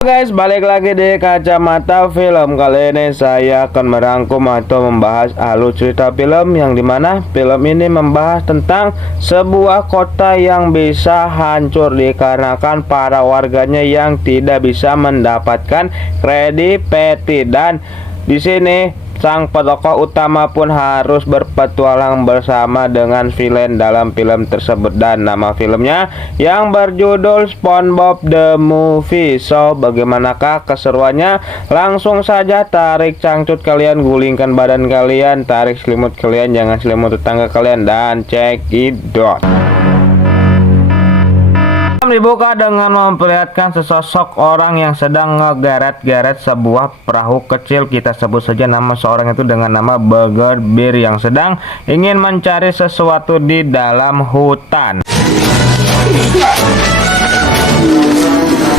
Guys, balik lagi di Kacamata Film. Kali ini saya akan merangkum atau membahas alur cerita film, yang dimana film ini membahas tentang sebuah kota yang bisa hancur dikarenakan para warganya yang tidak bisa mendapatkan kredit PT. Dan di sini sang tokoh utama pun harus berpetualang bersama dengan villain dalam film tersebut, dan nama filmnya yang berjudul SpongeBob the Movie. So, bagaimanakah keseruannya? Langsung saja tarik cangcut kalian, gulingkan badan kalian, tarik selimut kalian, jangan selimut tetangga kalian, dan check it out. Dibuka dengan memperlihatkan sesosok orang yang sedang ngegeret-geret sebuah perahu kecil. Kita sebut saja nama seorang itu dengan nama Burger Bear, yang sedang ingin mencari sesuatu di dalam hutan.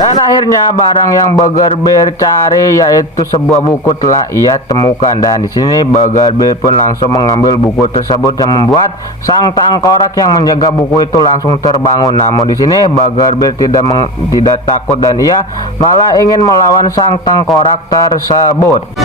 Dan akhirnya barang yang Burger Bear cari, yaitu sebuah buku, telah ia temukan. Dan di sini Burger Bear pun langsung mengambil buku tersebut, yang membuat sang tengkorak yang menjaga buku itu langsung terbangun. Namun di sini Burger Bear tidak takut, dan ia malah ingin melawan sang tengkorak tersebut.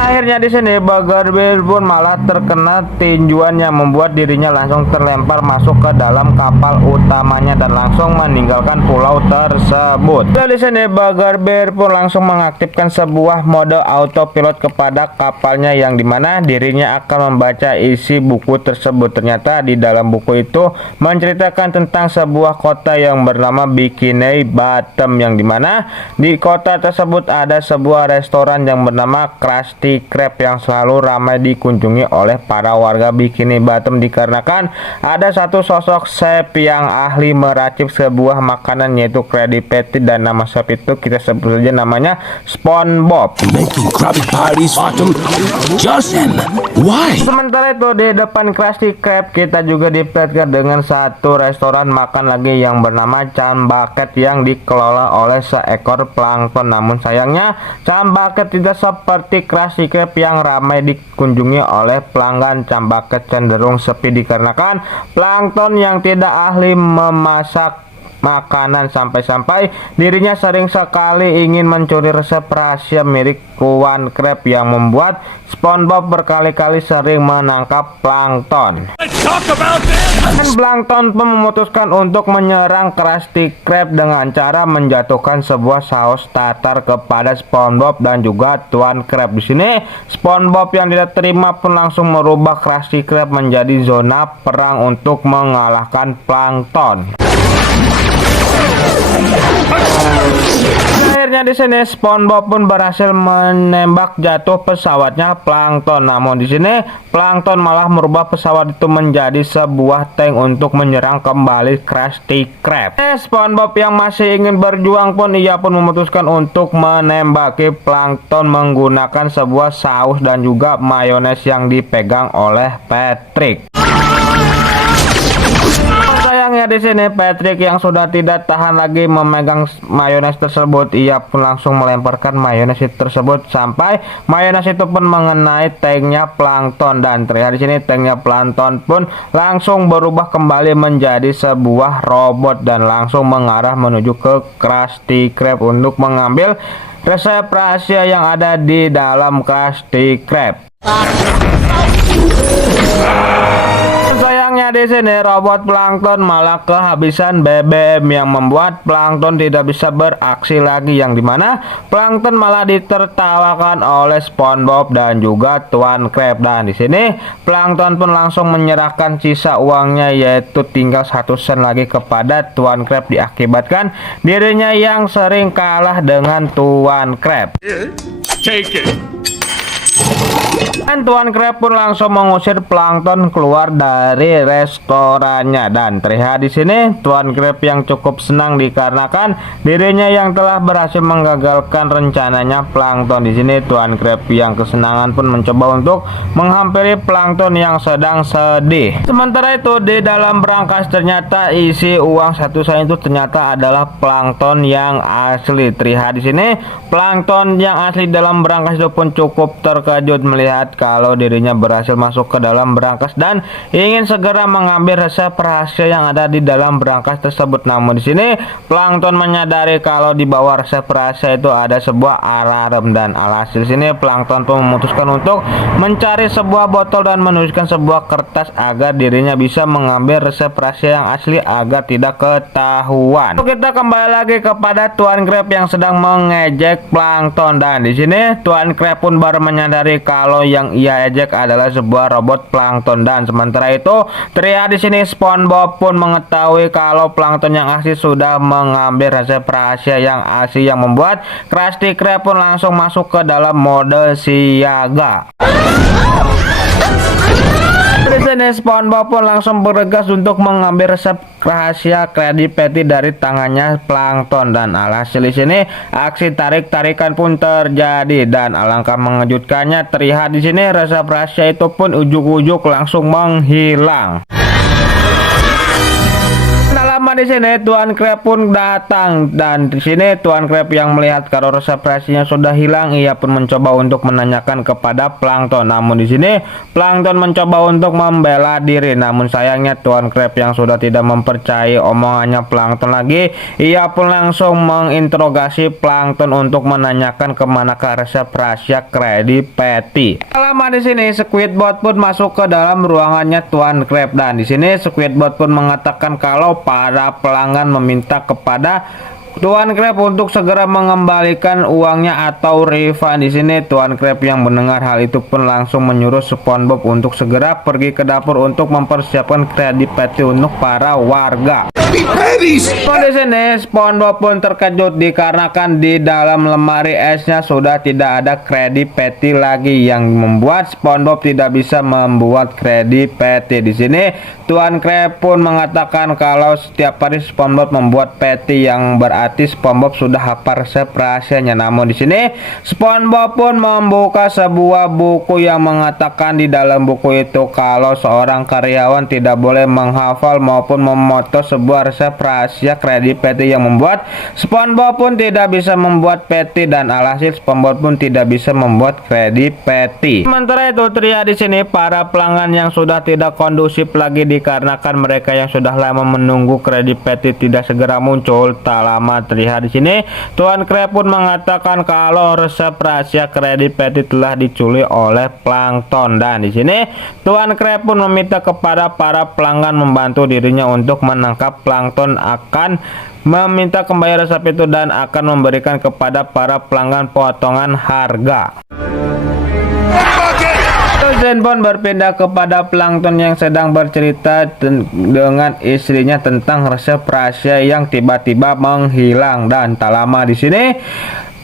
Akhirnya di sini Burger Bear pun malah terkena tinjuan yang membuat dirinya langsung terlempar masuk ke dalam kapal utamanya dan langsung meninggalkan pulau tersebut. Dan di sini Burger Bear pun langsung mengaktifkan sebuah mode autopilot kepada kapalnya, yang dimana dirinya akan membaca isi buku tersebut. Ternyata di dalam buku itu menceritakan tentang sebuah kota yang bernama Bikini Bottom, yang dimana di kota tersebut ada sebuah restoran yang bernama Krusty Krab yang selalu ramai dikunjungi oleh para warga Bikini Bottom, dikarenakan ada satu sosok chef yang ahli meracik sebuah makanan, yaitu Krabby Patty, dan nama chef itu kita sebut saja namanya SpongeBob. Sementara itu di depan Krusty Krab kita juga diperlihatkan dengan satu restoran makan lagi yang bernama Chan Bucket, yang dikelola oleh seekor plankton. Namun sayangnya Chan Bucket tidak seperti Krusty Krab yang ramai dikunjungi oleh pelanggan. Chan Bucket cenderung sepi dikarenakan plankton yang tidak ahli memasak makanan, sampai-sampai dirinya sering sekali ingin mencuri resep rahasia milik Tuan Krab, yang membuat SpongeBob berkali-kali sering menangkap plankton. Dan plankton pun memutuskan untuk menyerang Krusty Krab dengan cara menjatuhkan sebuah saus tartar kepada SpongeBob dan juga Tuan Krab. Di sini SpongeBob yang tidak terima pun langsung merubah Krusty Krab menjadi zona perang untuk mengalahkan plankton. Akhirnya di sini SpongeBob pun berhasil menembak jatuh pesawatnya plankton. Namun di sini plankton malah merubah pesawat itu menjadi sebuah tank untuk menyerang kembali Krusty Krab. SpongeBob yang masih ingin berjuang pun ia pun memutuskan untuk menembaki plankton menggunakan sebuah saus dan juga mayones yang dipegang oleh Patrick. Sayangnya di sini Patrick yang sudah tidak tahan lagi memegang mayones tersebut, ia pun langsung melemparkan mayones tersebut sampai mayones itu pun mengenai tanknya plankton, dan terlihat di sini tanknya plankton pun langsung berubah kembali menjadi sebuah robot dan langsung mengarah menuju ke Krusty Krab untuk mengambil resep rahasia yang ada di dalam Krusty Krab. Sayangnya di sini robot plankton malah kehabisan BBM, yang membuat plankton tidak bisa beraksi lagi, yang dimana plankton malah ditertawakan oleh SpongeBob dan juga Tuan Krab. Dan di sini plankton pun langsung menyerahkan sisa uangnya, yaitu tinggal 1 sen lagi kepada Tuan Krab, diakibatkan dirinya yang sering kalah dengan Tuan Krab. Take it. Dan Tuan Krab pun langsung mengusir plankton keluar dari restorannya, dan terlihat di sini Tuan Krab yang cukup senang dikarenakan dirinya yang telah berhasil menggagalkan rencananya plankton. Di sini Tuan Krab yang kesenangan pun mencoba untuk menghampiri plankton yang sedang sedih. Sementara itu di dalam berangkas ternyata isi uang 1 sen itu ternyata adalah plankton yang asli. Terlihat di sini plankton yang asli dalam berangkas itu pun cukup terkejut melihat melihat kalau dirinya berhasil masuk ke dalam berangkas dan ingin segera mengambil resep rahasia yang ada di dalam berangkas tersebut. Namun di sini plankton menyadari kalau di bawah resep rahasia itu ada sebuah alarm, dan alhasil sini plankton pun memutuskan untuk mencari sebuah botol dan menuliskan sebuah kertas agar dirinya bisa mengambil resep rahasia yang asli agar tidak ketahuan. Kita kembali lagi kepada Tuan Crab yang sedang mengejek plankton, dan di sini Tuan Crab pun baru menyadari kalau yang ia ejek adalah sebuah robot plankton. Dan sementara itu terlihat di sini SpongeBob pun mengetahui kalau plankton yang asli sudah mengambil resep rahasia yang asli, yang membuat Krusty Krab pun langsung masuk ke dalam mode siaga. Di sini SpongeBob pun langsung bergegas untuk mengambil resep rahasia Krabby Patty dari tangannya plankton, dan alhasil di sini aksi tarik-tarikan pun terjadi, dan alangkah mengejutkannya terlihat di sini resep rahasia itu pun ujuk-ujuk langsung menghilang. Lama di sini Tuan Crab pun datang, dan di sini Tuan Crab yang melihat kalau resep rahasianya sudah hilang, ia pun mencoba untuk menanyakan kepada plankton. Namun di sini plankton mencoba untuk membela diri, namun sayangnya Tuan Crab yang sudah tidak mempercayai omongannya plankton lagi, ia pun langsung menginterogasi plankton untuk menanyakan kemanakah resep rahasia Krabby Patty. Lama di sini Squidward pun masuk ke dalam ruangannya Tuan Crab, dan di sini Squidward pun mengatakan kalau para pelanggan meminta kepada Tuan Crab untuk segera mengembalikan uangnya atau refund. Di sini Tuan Crab yang mendengar hal itu pun langsung menyuruh SpongeBob untuk segera pergi ke dapur untuk mempersiapkan Krabby Patty untuk para warga. Di sini SpongeBob pun terkejut dikarenakan di dalam lemari esnya sudah tidak ada Krabby Patty lagi, yang membuat SpongeBob tidak bisa membuat Krabby Patty. Di sini Tuan Crab pun mengatakan kalau setiap hari SpongeBob membuat patty, yang berarti SpongeBob sudah hafal resep rahasianya. Namun di sini SpongeBob pun membuka sebuah buku yang mengatakan di dalam buku itu kalau seorang karyawan tidak boleh menghafal maupun memoto sebuah resep rahasia Krabby Patty, yang membuat SpongeBob pun tidak bisa membuat patty, dan alhasil SpongeBob pun tidak bisa membuat Krabby Patty. Sementara itu terlihat di sini para pelanggan yang sudah tidak kondusif lagi dikarenakan mereka yang sudah lama menunggu Krabby Patty tidak segera muncul. Tak lama terlihat di sini Tuan Crab pun mengatakan kalau resep rahasia Krabby Patty telah diculik oleh plankton, dan di sini Tuan Crab pun meminta kepada para pelanggan membantu dirinya untuk menangkap plankton, akan meminta kembali resep itu dan akan memberikan kepada para pelanggan potongan harga. Zen pun berpindah kepada plankton yang sedang bercerita dengan istrinya tentang resep rahasia yang tiba-tiba menghilang, dan tak lama di sini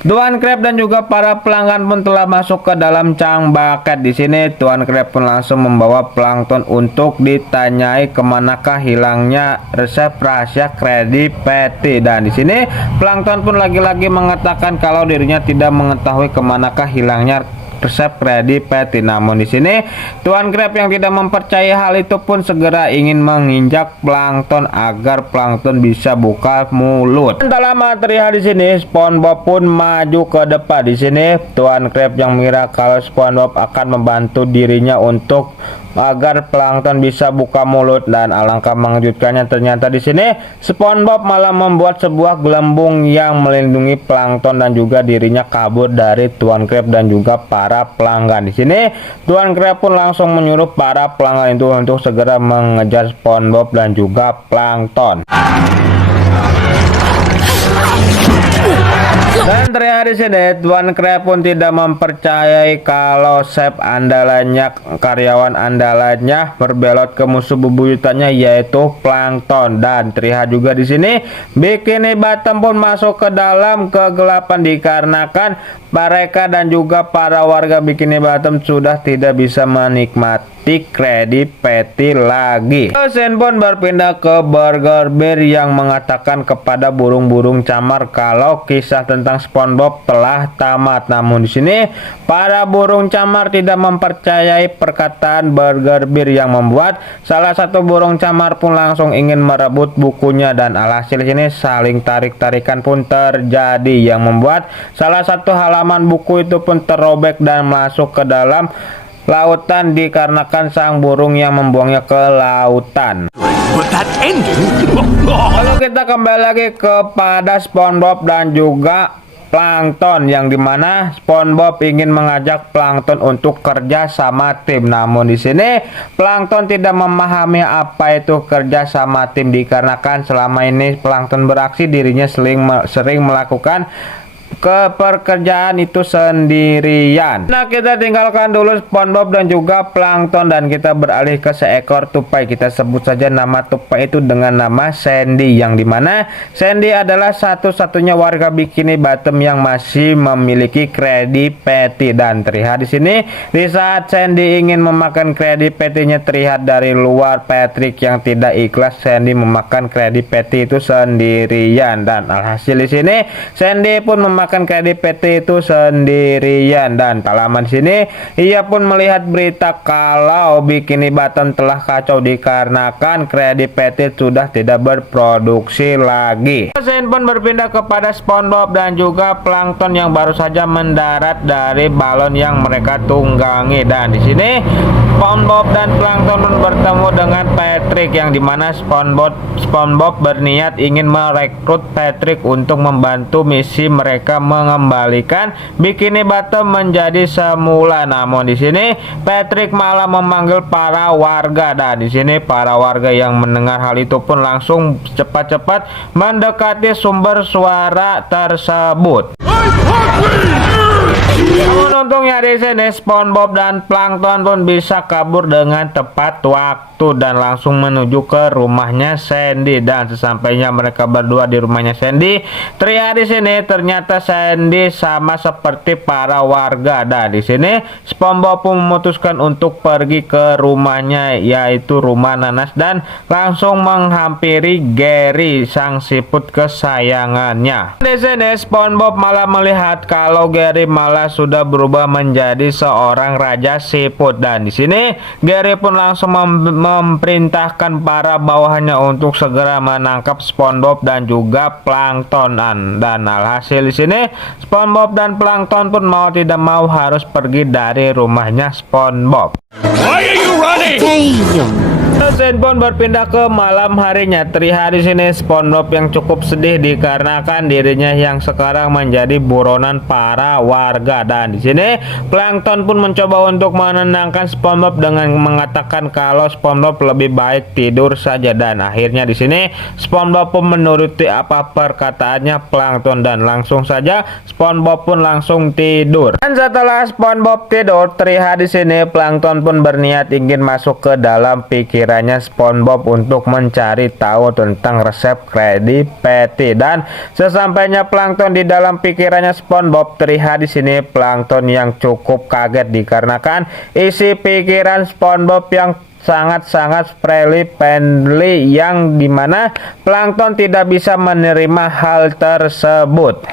Tuan Crab dan juga para pelanggan pun telah masuk ke dalam cang bucket. Di sini Tuan Crab pun langsung membawa plankton untuk ditanyai kemanakah hilangnya resep rahasia Krabby Patty, dan di sini plankton pun lagi-lagi mengatakan kalau dirinya tidak mengetahui kemanakah hilangnya resep Krabby Patty. Namun di sini Tuan Crab yang tidak mempercayai hal itu pun segera ingin menginjak plankton agar plankton bisa buka mulut. Tak lama terlihat di sini SpongeBob pun maju ke depan. Di sini Tuan Crab yang mengira kalau SpongeBob akan membantu dirinya untuk agar plankton bisa buka mulut, dan alangkah mengejutkannya ternyata di sini SpongeBob malah membuat sebuah gelembung yang melindungi plankton dan juga dirinya kabur dari Tuan Crab dan juga para pelanggan. Di sini Tuan Crab pun langsung menyuruh para pelanggan itu untuk segera mengejar SpongeBob dan juga plankton. Dan terlihat di sini Tuan Crab pun tidak mempercayai kalau chef andalannya, karyawan andalannya berbelot ke musuh bebuyutannya yaitu plankton. Dan terlihat juga di sini Bikini Bottom pun masuk ke dalam kegelapan dikarenakan mereka dan juga para warga Bikini Bottom sudah tidak bisa menikmati Krabby Patty lagi. Zen pun berpindah ke Burger Bear yang mengatakan kepada burung-burung camar kalau kisah tentang SpongeBob telah tamat. Namun di sini para burung camar tidak mempercayai perkataan Burger Bear, yang membuat salah satu burung camar pun langsung ingin merebut bukunya, dan alhasil sini saling tarik-tarikan pun terjadi yang membuat salah satu halaman buku itu pun terrobek dan masuk ke dalam lautan dikarenakan sang burung yang membuangnya ke lautan. Lalu kita kembali lagi kepada SpongeBob dan juga Plankton, yang dimana SpongeBob ingin mengajak Plankton untuk kerja sama tim. Namun di sini Plankton tidak memahami apa itu kerja sama tim, dikarenakan selama ini Plankton beraksi dirinya sering melakukan pekerjaan itu sendirian. Nah, kita tinggalkan dulu SpongeBob dan juga Plankton dan kita beralih ke seekor tupai. Kita sebut saja nama tupai itu dengan nama Sandy, yang dimana Sandy adalah satu-satunya warga Bikini Bottom yang masih memiliki Krabby Patty. Dan terlihat di sini di saat Sandy ingin memakan Krabby Patty-nya, terlihat dari luar Patrick yang tidak ikhlas Sandy memakan Krabby Patty itu sendirian. Dan alhasil di sini Sandy pun memakan Krabby Patty itu sendirian. Dan tak lama di sini ia pun melihat berita kalau Bikini Bottom telah kacau dikarenakan Krabby Patty sudah tidak berproduksi lagi. Scene pun berpindah kepada SpongeBob dan juga Plankton yang baru saja mendarat dari balon yang mereka tunggangi. Dan di sini SpongeBob dan Plankton pun bertemu dengan Patrick, yang dimana SpongeBob berniat ingin merekrut Patrick untuk membantu misi mereka mengembalikan Bikini Bottom menjadi semula. Namun di sini Patrick malah memanggil para warga, dan di sini para warga yang mendengar hal itu pun langsung cepat-cepat mendekati sumber suara tersebut. Namun untungnya di sini SpongeBob dan Plankton pun bisa kabur dengan tepat waktu dan langsung menuju ke rumahnya Sandy. Dan sesampainya mereka berdua di rumahnya Sandy, terlihat di sini ternyata Sandy sama seperti para warga. Dan di sini SpongeBob pun memutuskan untuk pergi ke rumahnya, yaitu rumah nanas, dan langsung menghampiri Gary, sang siput kesayangannya. Di sini SpongeBob malah melihat kalau Gary malah sudah berubah menjadi seorang raja siput. Dan di sini Gary pun langsung memerintahkan para bawahannya untuk segera menangkap SpongeBob dan juga Plankton. Dan alhasil di sini SpongeBob dan Plankton pun mau tidak mau harus pergi dari rumahnya SpongeBob. Why are you running? Scene pun berpindah ke malam harinya. Terlihat di sini SpongeBob yang cukup sedih dikarenakan dirinya yang sekarang menjadi buronan para warga. Dan di sini Plankton pun mencoba untuk menenangkan SpongeBob dengan mengatakan kalau SpongeBob lebih baik tidur saja. Dan akhirnya di sini SpongeBob pun menuruti apa perkataannya Plankton dan langsung saja SpongeBob pun langsung tidur. Dan setelah SpongeBob tidur, terlihat di sini Plankton pun berniat ingin masuk ke dalam pikirannya SpongeBob untuk mencari tahu tentang resep Krabby Patty. Dan sesampainya Plankton di dalam pikirannya SpongeBob, terlihat di sini Plankton yang cukup kaget dikarenakan isi pikiran SpongeBob yang sangat-sangat friendly, yang dimana Plankton tidak bisa menerima hal tersebut.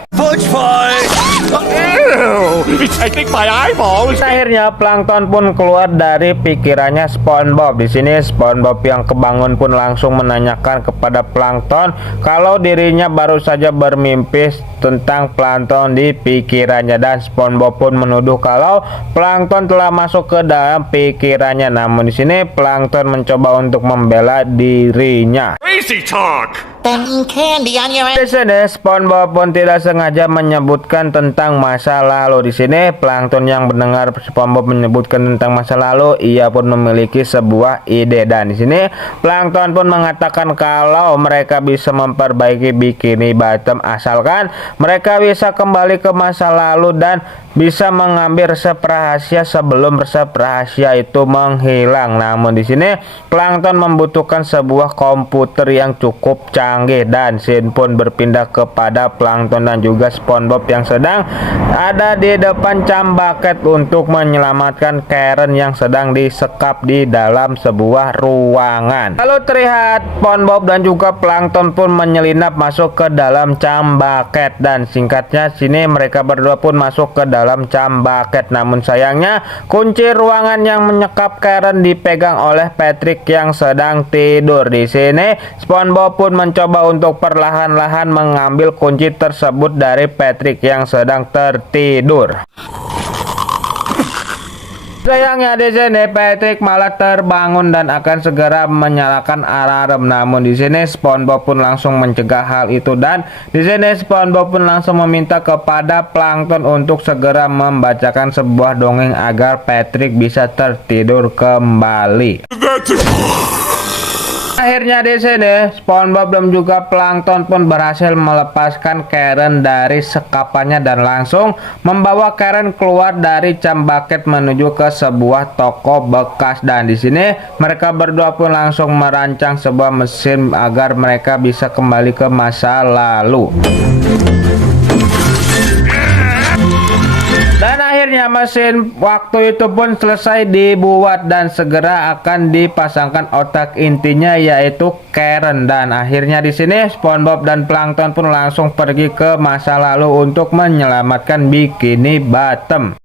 It's taking my eyeballs. Akhirnya Plankton pun keluar dari pikirannya SpongeBob. Di sini SpongeBob yang kebangun pun langsung menanyakan kepada Plankton kalau dirinya baru saja bermimpi tentang Plankton di pikirannya, dan SpongeBob pun menuduh kalau Plankton telah masuk ke dalam pikirannya. Namun di sini Plankton mencoba untuk membela dirinya. Crazy talk. Di sini SpongeBob pun tidak sengaja menyebutkan tentang masa lalu. Di sini Plankton yang mendengar SpongeBob menyebutkan tentang masa lalu, ia pun memiliki sebuah ide. Dan di sini Plankton pun mengatakan kalau mereka bisa memperbaiki Bikini Bottom asalkan mereka bisa kembali ke masa lalu dan bisa mengambil resep rahasia sebelum resep rahasia itu menghilang. Namun di sini Plankton membutuhkan sebuah komputer yang cukup canggih. Dan scene pun berpindah kepada Plankton dan juga SpongeBob yang sedang ada di depan Cambucket untuk menyelamatkan Karen yang sedang disekap di dalam sebuah ruangan. Lalu terlihat SpongeBob dan juga Plankton pun menyelinap masuk ke dalam Cambucket. Dan singkatnya sini mereka berdua pun masuk ke dalam Cambucket. Namun sayangnya kunci ruangan yang menyekap Karen dipegang oleh Patrick yang sedang tidur. Di sini SpongeBob pun mencoba untuk perlahan-lahan mengambil kunci tersebut dari Patrick yang sedang tertidur. Sayangnya di sini Patrick malah terbangun dan akan segera menyalakan alarm. Namun di sini SpongeBob pun langsung mencegah hal itu dan di sini SpongeBob pun langsung meminta kepada Plankton untuk segera membacakan sebuah dongeng agar Patrick bisa tertidur kembali. Akhirnya di sini SpongeBob dan juga Plankton pun berhasil melepaskan Karen dari sekapannya dan langsung membawa Karen keluar dari Cambucket menuju ke sebuah toko bekas, dan di sini mereka berdua pun langsung merancang sebuah mesin agar mereka bisa kembali ke masa lalu. Dan akhirnya mesin waktu itu pun selesai dibuat dan segera akan dipasangkan otak intinya yaitu Karen, dan akhirnya di sini SpongeBob dan Plankton pun langsung pergi ke masa lalu untuk menyelamatkan Bikini Bottom.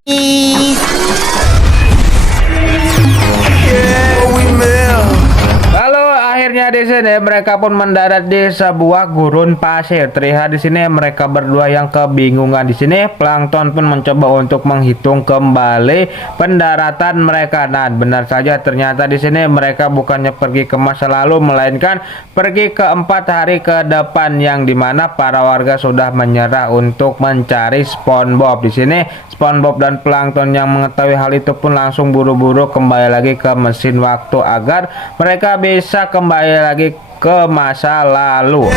Lalu akhirnya di sini mereka pun mendarat di sebuah gurun pasir. Terlihat di sini mereka berdua yang kebingungan. Di sini Plankton pun mencoba untuk menghitung kembali pendaratan mereka. Nah, benar saja ternyata di sini mereka bukannya pergi ke masa lalu melainkan pergi ke 4 hari ke depan, yang dimana para warga sudah menyerah untuk mencari SpongeBob. Di sini SpongeBob dan Plankton yang mengetahui hal itu pun langsung buru-buru kembali lagi ke mesin waktu agar mereka bisa kembali lagi ke masa lalu.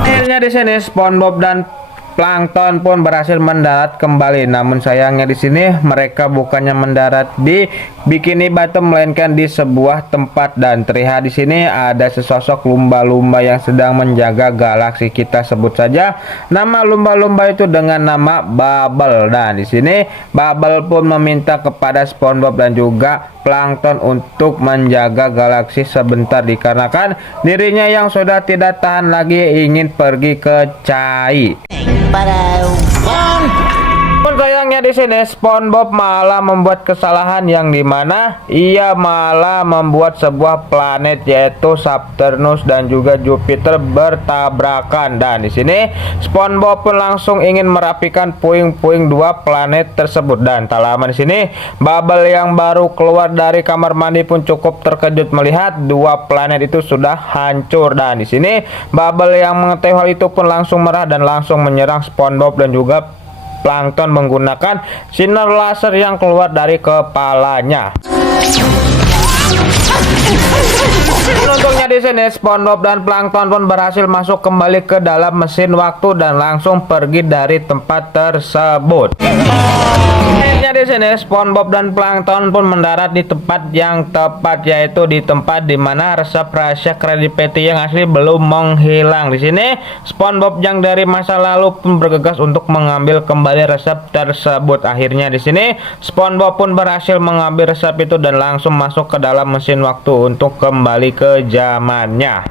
Akhirnya di sini SpongeBob dan Plankton pun berhasil mendarat kembali. Namun sayangnya di sini mereka bukannya mendarat di Bikini Bottom melainkan di sebuah tempat, dan terlihat di sini ada sesosok lumba-lumba yang sedang menjaga galaksi. Kita sebut saja nama lumba-lumba itu dengan nama Bubble. Dan di sini Bubble pun meminta kepada SpongeBob dan juga Plankton untuk menjaga galaksi sebentar dikarenakan dirinya yang sudah tidak tahan lagi ingin pergi ke Cai. Pun sayangnya di sini SpongeBob malah membuat kesalahan yang dimana ia malah membuat sebuah planet yaitu Saturnus dan juga Jupiter bertabrakan, dan di sini SpongeBob pun langsung ingin merapikan puing-puing dua planet tersebut. Dan tak lama di sini Bubble yang baru keluar dari kamar mandi pun cukup terkejut melihat dua planet itu sudah hancur, dan di sini Bubble yang mengetahui hal itu pun langsung marah dan langsung menyerang SpongeBob dan juga Plankton menggunakan sinar laser yang keluar dari kepalanya. Untungnya di sini SpongeBob dan Plankton pun berhasil masuk kembali ke dalam mesin waktu dan langsung pergi dari tempat tersebut. Akhirnya di sini SpongeBob dan Plankton pun mendarat di tempat yang tepat, yaitu di tempat di mana resep rahasia Krabby Patty yang asli belum menghilang. Di sini SpongeBob yang dari masa lalu pun bergegas untuk mengambil kembali resep tersebut. Akhirnya di sini SpongeBob pun berhasil mengambil resep itu dan langsung masuk ke dalam mesin waktu untuk kembali ke zamannya.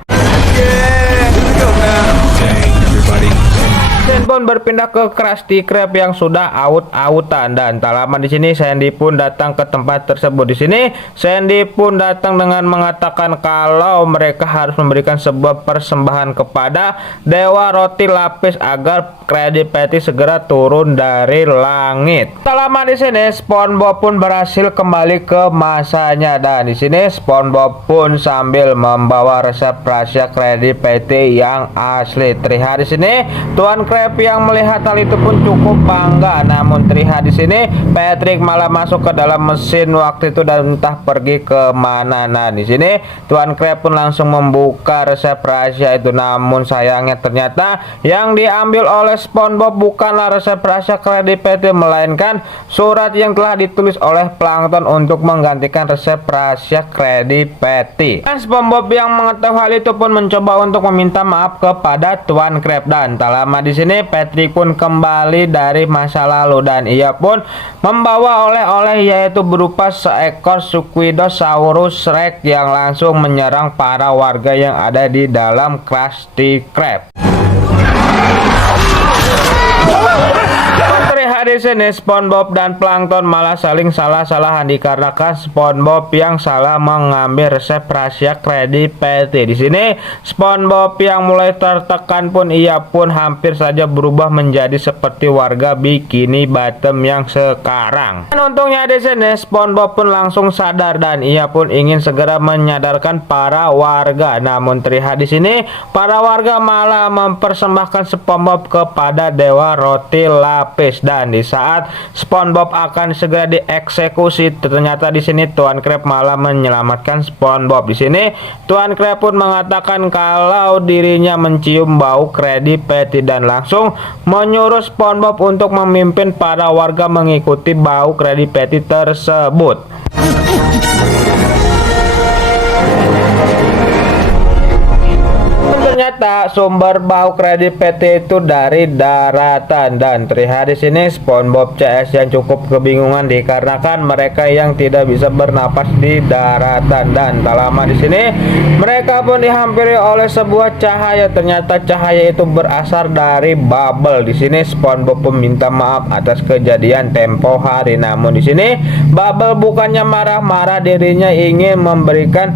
Sandy pun berpindah ke Krusty Krab yang sudah aut-autan, dan tak lama di sini Sandy pun datang ke tempat tersebut. Di sini Sandy pun datang dengan mengatakan kalau mereka harus memberikan sebuah persembahan kepada Dewa Roti Lapis agar Krabby Patty segera turun dari langit. Tak lama di sini SpongeBob pun berhasil kembali ke masanya, dan di sini SpongeBob pun sambil membawa resep rahasia Krabby Patty yang asli. Terlihat di sini Tuan Krab yang melihat hal itu pun cukup bangga. Namun terlihat di sini Patrick malah masuk ke dalam mesin waktu itu dan entah pergi ke mana. Nah, di sini Tuan Krab pun langsung membuka resep rahasia itu. Namun sayangnya ternyata yang diambil oleh SpongeBob bukanlah resep rahasia Krabby Patty melainkan surat yang telah ditulis oleh Plankton untuk menggantikan resep rahasia Krabby Patty. Dan SpongeBob yang mengetahui hal itu pun mencoba untuk meminta maaf kepada Tuan Krab, dan tak lama di sini Patrick pun kembali dari masa lalu dan ia pun membawa oleh-oleh yaitu berupa seekor Squidosaurus Rex yang langsung menyerang para warga yang ada di dalam Krusty Krab. Lihat di sini SpongeBob dan Plankton malah saling salah-salahan dikarenakan SpongeBob yang salah mengambil resep rahasia Krabby Patty. Di sini SpongeBob yang mulai tertekan pun ia pun hampir saja berubah menjadi seperti warga Bikini Bottom yang sekarang. Dan untungnya di sini SpongeBob pun langsung sadar dan ia pun ingin segera menyadarkan para warga. Namun terlihat di sini para warga malah mempersembahkan SpongeBob kepada Dewa Roti Lapis. Dan di saat SpongeBob akan segera dieksekusi, ternyata di sini Tuan Krab malah menyelamatkan SpongeBob. Di sini Tuan Krab pun mengatakan kalau dirinya mencium bau Krabby Patty dan langsung menyuruh SpongeBob untuk memimpin para warga mengikuti bau Krabby Patty tersebut. Ternyata sumber bau Krabby Patty itu dari daratan dan terlihat di sini SpongeBob CS yang cukup kebingungan dikarenakan mereka yang tidak bisa bernapas di daratan. Dan tak lama di sini mereka pun dihampiri oleh sebuah cahaya. Ternyata cahaya itu berasal dari Bubble. Di sini SpongeBob pun minta maaf atas kejadian tempo hari. Namun di sini Bubble bukannya marah-marah, dirinya ingin memberikan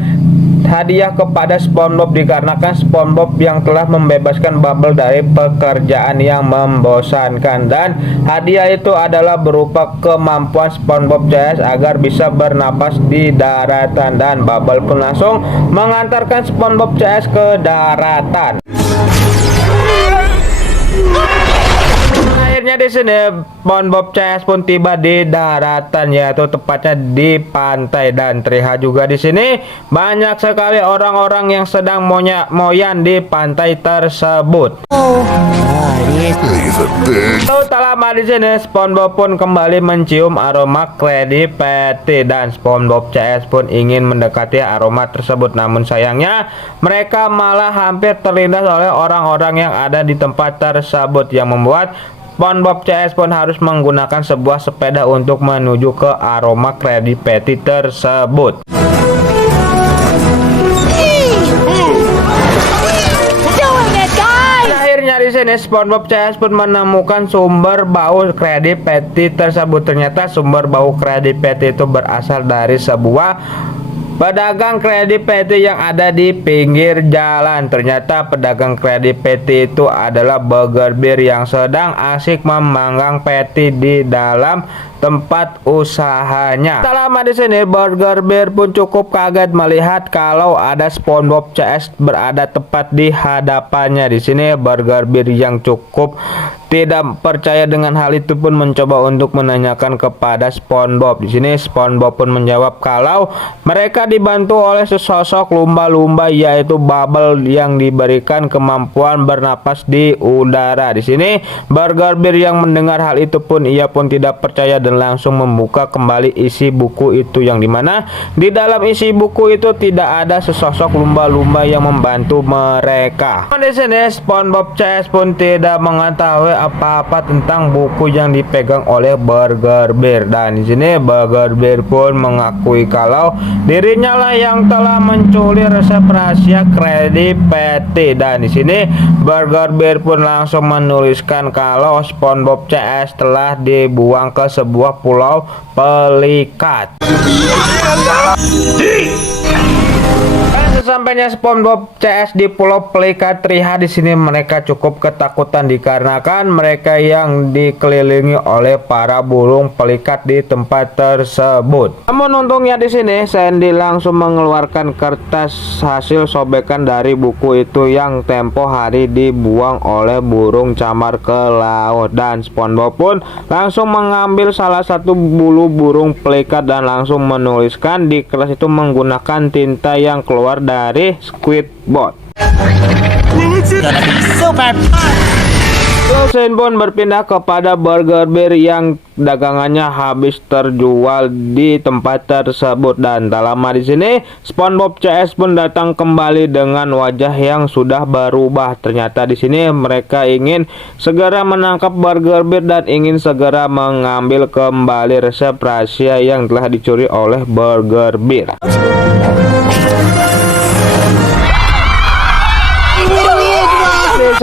hadiah kepada SpongeBob dikarenakan SpongeBob yang telah membebaskan Bubble dari pekerjaan yang membosankan. Dan hadiah itu adalah berupa kemampuan SpongeBob CS agar bisa bernapas di daratan. Dan Bubble pun langsung mengantarkan SpongeBob CS ke daratan. Akhirnya di sini SpongeBob CS pun tiba di daratan, yaitu tepatnya di pantai. Dan terlihat juga di sini banyak sekali orang-orang yang sedang moyan di pantai tersebut. Lalu tak lama di sini SpongeBob pun kembali mencium aroma Krabby Patty dan SpongeBob CS pun ingin mendekati aroma tersebut. Namun sayangnya mereka malah hampir terlindas oleh orang-orang yang ada di tempat tersebut yang membuat SpongeBob CS pun harus menggunakan sebuah sepeda untuk menuju ke aroma Krabby Patty tersebut. Akhirnya di sini SpongeBob CS pun menemukan sumber bau Krabby Patty tersebut. Ternyata sumber bau Krabby Patty itu berasal dari sebuah pedagang Krabby Patty yang ada di pinggir jalan. Ternyata pedagang Krabby Patty itu adalah Burger Bear yang sedang asik memanggang patty di dalam tempat usahanya. Tak lama di sini Burger Bear pun cukup kaget melihat kalau ada SpongeBob CS berada tepat di hadapannya. Di sini Burger Bear yang cukup tidak percaya dengan hal itu pun mencoba untuk menanyakan kepada SpongeBob. Di sini SpongeBob pun menjawab kalau mereka dibantu oleh sesosok lumba-lumba, yaitu Bubble yang diberikan kemampuan bernapas di udara. Di sini Burger Bear yang mendengar hal itu pun ia pun tidak percaya dan langsung membuka kembali isi buku itu, yang dimana di dalam isi buku itu tidak ada sesosok lumba-lumba yang membantu mereka. Di sini SpongeBob CS pun tidak mengetahui apa-apa tentang buku yang dipegang oleh Burger Bear. Dan di sini Burger Bear pun mengakui kalau dirinya lah yang telah mencuri resep rahasia Krabby Patty. Dan di sini Burger Bear pun langsung menuliskan kalau SpongeBob CS telah dibuang ke sebuah pulau pelikat. Sesampainya SpongeBob CS di Pulau Pelikat, terlihat di sini mereka cukup ketakutan dikarenakan mereka yang dikelilingi oleh para burung pelikat di tempat tersebut. Namun untungnya di sini Sandy langsung mengeluarkan kertas hasil sobekan dari buku itu yang tempo hari dibuang oleh burung camar ke laut. Dan SpongeBob pun langsung mengambil salah satu bulu burung pelikat dan langsung menuliskan di kertas itu menggunakan tinta yang keluar dari Squidward. Shane pun berpindah kepada Burger Bear yang dagangannya habis terjual di tempat tersebut. Dan tak lama di sini SpongeBob CS pun datang kembali dengan wajah yang sudah berubah. Ternyata di sini mereka ingin segera menangkap Burger Bear dan ingin segera mengambil kembali resep rahasia yang telah dicuri oleh Burger Bear.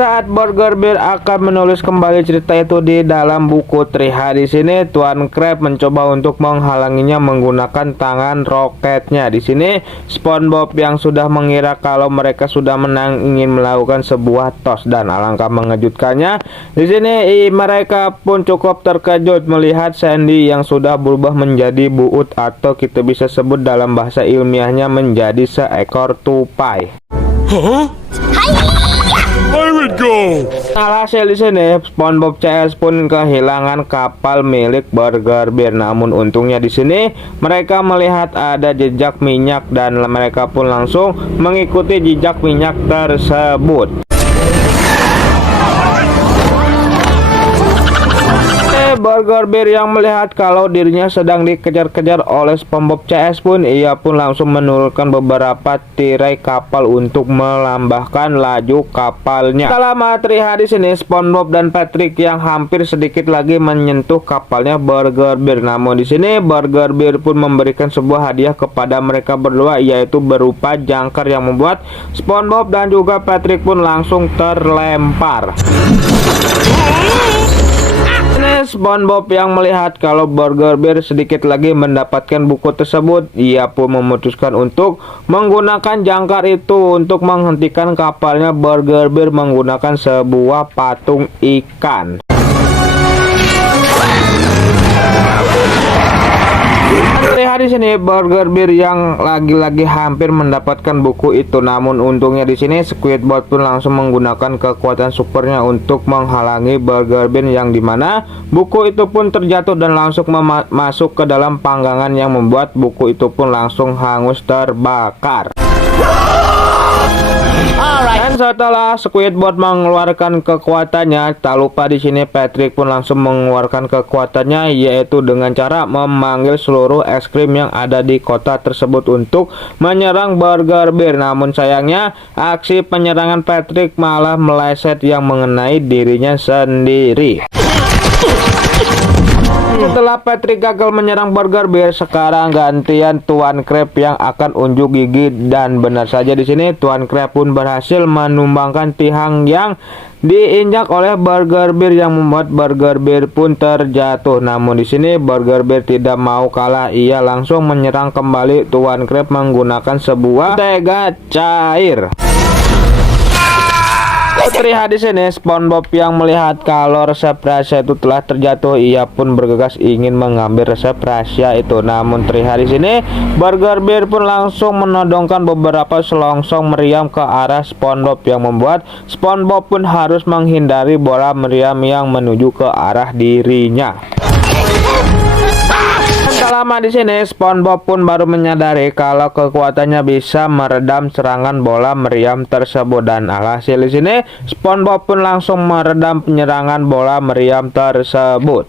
Saat Burger Bear akan menulis kembali cerita itu di dalam buku Triha di sini, Tuan Crab mencoba untuk menghalanginya menggunakan tangan roketnya. Di sini SpongeBob yang sudah mengira kalau mereka sudah menang ingin melakukan sebuah tos, dan alangkah mengejutkannya di sini mereka pun cukup terkejut melihat Sandy yang sudah berubah menjadi buut, atau kita bisa sebut dalam bahasa ilmiahnya menjadi seekor tupai. I would go. Alhasil di sini SpongeBob CS pun kehilangan kapal milik Burger Bear. Namun untungnya di sini mereka melihat ada jejak minyak dan mereka pun langsung mengikuti jejak minyak tersebut. Burger Bear yang melihat kalau dirinya sedang dikejar-kejar oleh SpongeBob CS pun ia pun langsung menurunkan beberapa tirai kapal untuk melambahkan laju kapalnya. Selama terlihat di sini SpongeBob dan Patrick yang hampir sedikit lagi menyentuh kapalnya Burger Bear. Namun di sini Burger Bear pun memberikan sebuah hadiah kepada mereka berdua, yaitu berupa jangkar yang membuat SpongeBob dan juga Patrick pun langsung terlempar. SpongeBob yang melihat kalau Burger Bear sedikit lagi mendapatkan buku tersebut, ia pun memutuskan untuk menggunakan jangkar itu untuk menghentikan kapalnya Burger Bear menggunakan sebuah patung ikan. Terlihat di sini Burger Bear yang lagi-lagi hampir mendapatkan buku itu, namun untungnya di sini Squidward pun langsung menggunakan kekuatan supernya untuk menghalangi Burger Bear, yang dimana buku itu pun terjatuh dan langsung masuk ke dalam panggangan yang membuat buku itu pun langsung hangus terbakar. Dan setelah Squidward mengeluarkan kekuatannya, tak lupa di sini Patrick pun langsung mengeluarkan kekuatannya, yaitu dengan cara memanggil seluruh es krim yang ada di kota tersebut untuk menyerang Burger Bear. Namun sayangnya aksi penyerangan Patrick malah meleset yang mengenai dirinya sendiri. Setelah Patrick gagal menyerang Burger Bear, sekarang gantian Tuan Crab yang akan unjuk gigi, dan benar saja di sini Tuan Crab pun berhasil menumbangkan tiang yang diinjak oleh Burger Bear yang membuat Burger Bear pun terjatuh. Namun di sini Burger Bear tidak mau kalah, ia langsung menyerang kembali Tuan Crab menggunakan sebuah mentega cair. Terlihat di sini SpongeBob yang melihat kalau resep rahasia itu telah terjatuh, ia pun bergegas ingin mengambil resep rahasia itu. Namun terlihat di sini Burger Bear pun langsung menodongkan beberapa selongsong meriam ke arah SpongeBob yang membuat SpongeBob pun harus menghindari bola meriam yang menuju ke arah dirinya. Lama di sini SpongeBob pun baru menyadari kalau kekuatannya bisa meredam serangan bola meriam tersebut, dan alhasil di sini SpongeBob pun langsung meredam penyerangan bola meriam tersebut.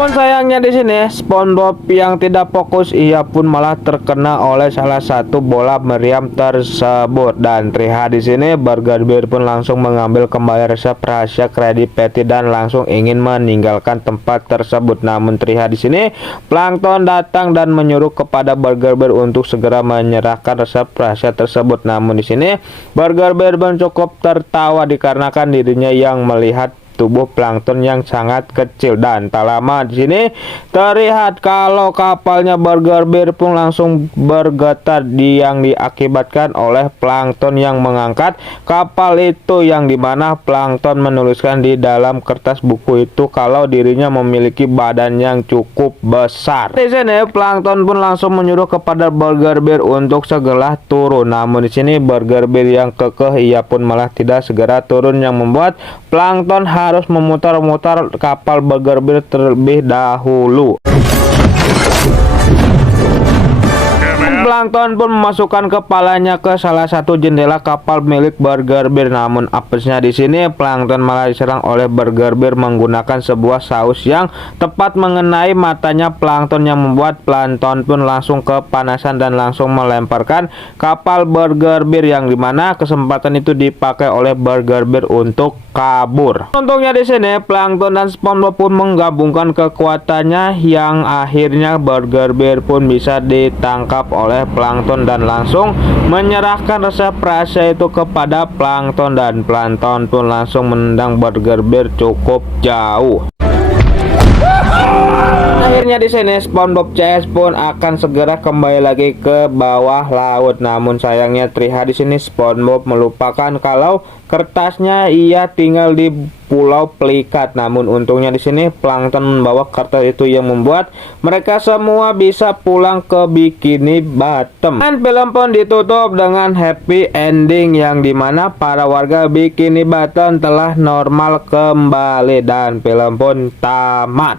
Namun sayangnya di sini SpongeBob yang tidak fokus, ia pun malah terkena oleh salah satu bola meriam tersebut. Dan terlihat di sini Burger Bear pun langsung mengambil kembali resep rahasia Krabby Patty dan langsung ingin meninggalkan tempat tersebut. Namun terlihat di sini Plankton datang dan menyuruh kepada Burger Bear untuk segera menyerahkan resep rahasia tersebut. Namun di sini Burger Bear pun cukup tertawa dikarenakan dirinya yang melihat tubuh Plankton yang sangat kecil. Dan tak lama di sini terlihat kalau kapalnya Burger Bear pun langsung bergetar yang diakibatkan oleh Plankton yang mengangkat kapal itu, yang dimana Plankton menuliskan di dalam kertas buku itu kalau dirinya memiliki badan yang cukup besar. Di sini Plankton pun langsung menyuruh kepada Burger Bear untuk segera turun. Namun di sini Burger Bear yang kekeh, ia pun malah tidak segera turun, yang membuat Plankton harus memutar-mutar kapal Burger Bear terlebih dahulu. Plankton pun memasukkan kepalanya ke salah satu jendela kapal milik Burger Bear. Namun apesnya di sini Plankton malah diserang oleh Burger Bear menggunakan sebuah saus yang tepat mengenai matanya Plankton, yang membuat Plankton pun langsung kepanasan dan langsung melemparkan kapal Burger Bear, yang dimana kesempatan itu dipakai oleh Burger Bear untuk kabur. Untungnya di sini Plankton dan SpongeBob pun menggabungkan kekuatannya, yang akhirnya Burger Bear pun bisa ditangkap oleh plankton dan langsung menyerahkan resep rahasia itu kepada plankton, dan plankton pun langsung menendang burger bear cukup jauh. Akhirnya di sini SpongeBob CS pun akan segera kembali lagi ke bawah laut. Namun sayangnya terlihat di sini SpongeBob melupakan kalau kertasnya ia tinggal di Pulau Pelikat. Namun untungnya di sini plankton membawa kertas itu yang membuat mereka semua bisa pulang ke Bikini Bottom. Dan film pun ditutup dengan happy ending yang dimana para warga Bikini Bottom telah normal kembali dan film pun tamat.